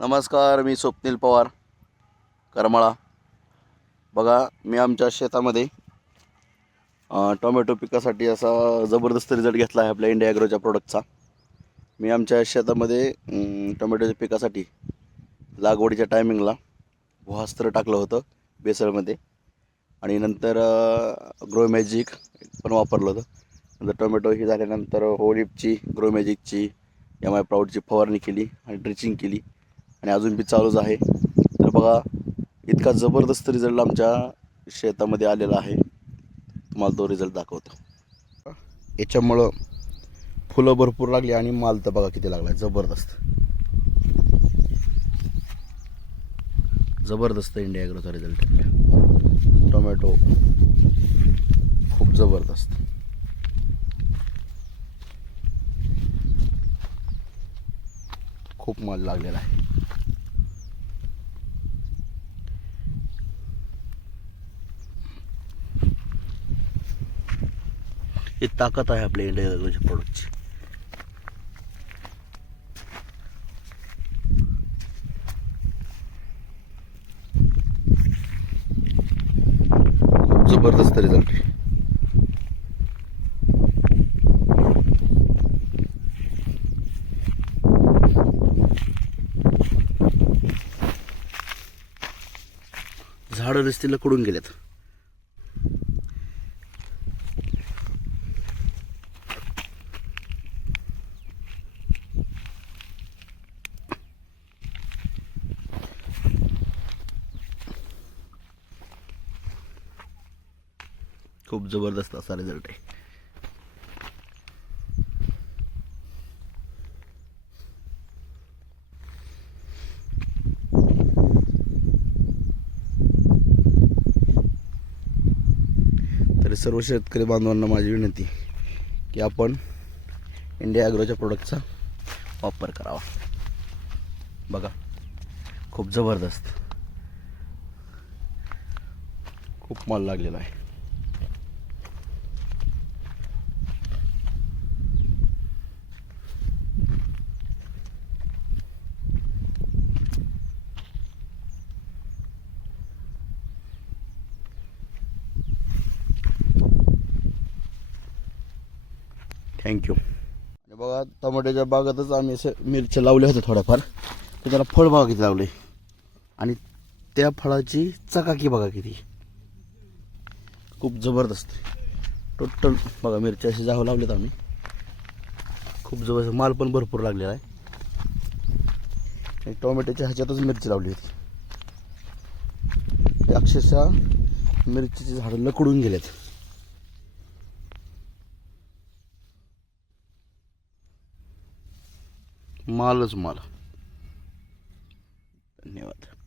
नमस्कार मी स्वप्नील पवार करमाळा. बघा मी आमच्या शेतामध्ये टोमॅटो पिकासाठी असा जबरदस्त रिझल्ट घेतला आहे आपल्या इंडिया ॲग्रोच्या प्रोडक्टचा मी आमच्या शेतामध्ये टोमॅटोच्या पिकासाठी लागवडीच्या टायमिंगला भुहास्त्र टाकलं होतं बेसळमध्ये. आणि नंतर ग्रो मॅजिक पण वापरलं होतं. नंतर टोमॅटो ही झाल्यानंतर होलिपची ग्रो मॅजिकची एम आय प्राऊडची फवारणी केली आणि ड्रिचिंग केली. आणि अजून बी चालूच आहे. तर बघा इतका जबरदस्त रिझल्ट आमच्या शेतामध्ये आलेला आहे. तुम्हाला तो रिझल्ट दाखवतो. याच्यामुळं फुलं भरपूर लागली आणि माल तर बघा किती लागला. जबरदस्त. जबरदस्त इंडिया ॲग्रोचा रिझल्ट टोमॅटो खूप जबरदस्त. खूप माल लागलेला आहे. ही ताकद आहे आपल्या इंडिया रेल्वेच्या प्रोडक्टची खूप जबरदस्त रिझल्ट आहे झाडं रस्तीला कडून गेल्यात खूप जबरदस्त असा रिझल्ट आहे. तरी सर्व शेतकरी बांधवांना माझी विनंती की आपण इंडिया ॲग्रोच्या प्रोडक्टचा वापर करावा. बघा खूप जबरदस्त. खूप माल लागलेला आहे. थँक्यू आणि बघा टमाट्याच्या बागातच आम्ही असं मिरच्या लावल्या होत्या थोड्याफार. तर त्याला फळ बघा किती लावले. आणि त्या फळाची चकाकी बघा किती. खूप जबरदस्त टोटल बघा मिरच्या असे जावं लावलेत आम्ही. खूप जबरदस्त माल पण भरपूर लागलेला आहे. आणि टोमॅटोच्या ह्याच्यातच मिरची लावली होती. अक्षरशः मिरचीची झाडं लकडून गेलेत. मालच माल. धन्यवाद.